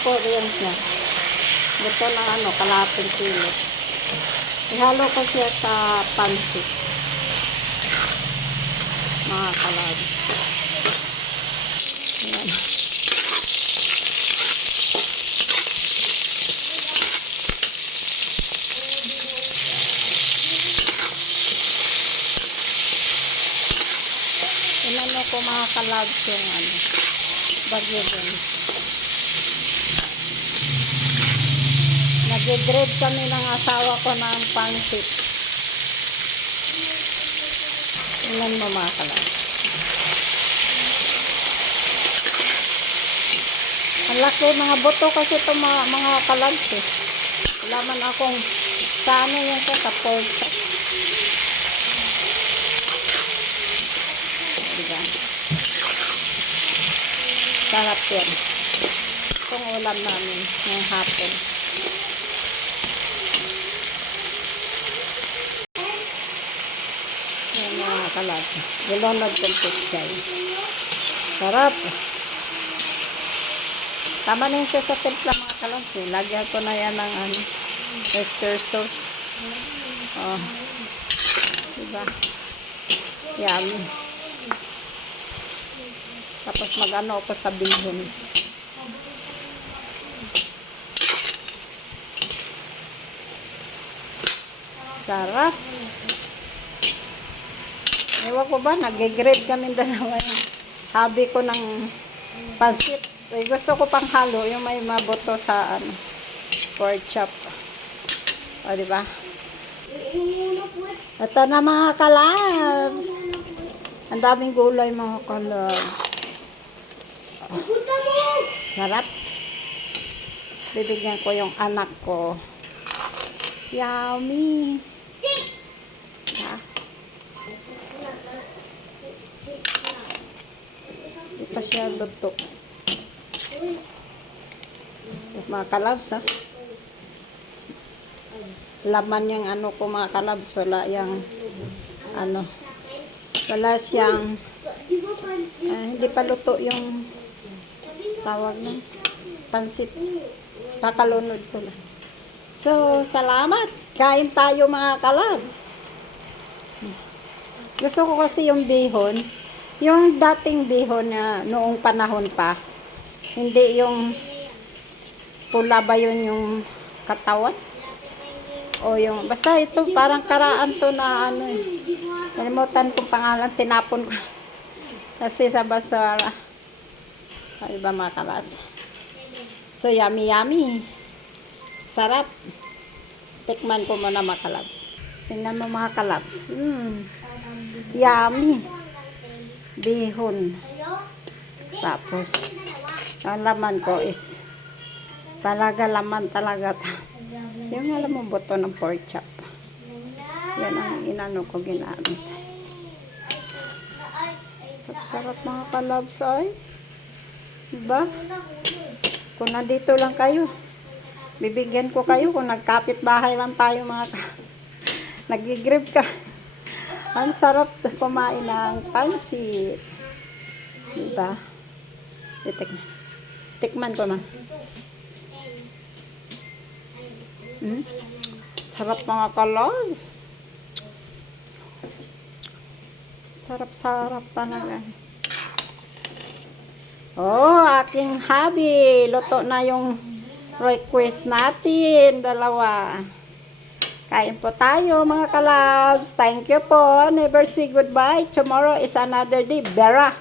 ko yan siya. Buto ng kalahating kilo. Ihalo ko siya sa pansit. Mga kalabs. Ayan. Inano ko mga kalabs yung bagyo din. Nag-grade kami ng asawa ko ng pansit. Tingnan mo mga kalabs. Ang laki mga buto kasi ito mga kalabs eh. Wala man akong sa yung sa pork. Diba? Sarap yan. Itong ulam namin ngayong hapon. Yan mga kalabs. Gulonod kong pichay. Sarap. Tama na yun siya sa timpla mga kalabs. Lagyan ko na yan ng oyster sauce. Oh. Diba? Yummy. Tapos mag-ano ako sa bihon. Sarap. Ewan ko ba, nag-grade kami dalawa yung hobby ko ng pansit. Eh, gusto ko pang halo, yung may mabuto sa pork chop. O, diba? Ito na mga kalabs. Ang daming gulay mga kalabs. Sarap. Bibigyan ko yung anak ko. Yummy. Ha? Di pa siya luto. Mga kalabs, ha? Laman yung ko mga kalabs. Wala yung wala siyang hindi pa luto yung tawag ng pansit. Kakalunod ko lang. So, salamat. Kain tayo mga kalabs. Gusto ko kasi yung bihon. Yung dating bihon na noong panahon pa. Hindi yung pula ba yun yung katawan? O yung, basta ito parang karaan to na nalimutan kong pangalan, tinapon ko. Kasi sa basura. Ay ba mga kalabs? So, yummy yummy. Sarap. Tikman ko muna mga kalabs. Tingnan mo mga kalabs. Yummy. Bihon. Tapos, ang laman ko is talaga laman talaga. Yung alam mo buto ng pork chop. Yan ang inano ko ginamit. Sarap mga kalabs ay. Diba? Kung nandito lang kayo, bibigyan ko kayo kung nagkapit bahay lang tayo mga nag-grip ka. Ang sarap kumain ng pansit. Diba? Tikman ko man. Sarap mga kalabs. Sarap-sarap talaga. Oh, aking hubby. Luto na yung request natin. Dalawa. Kain po tayo mga kalabs. Thank you po. Never say goodbye. Tomorrow is another day. Bera.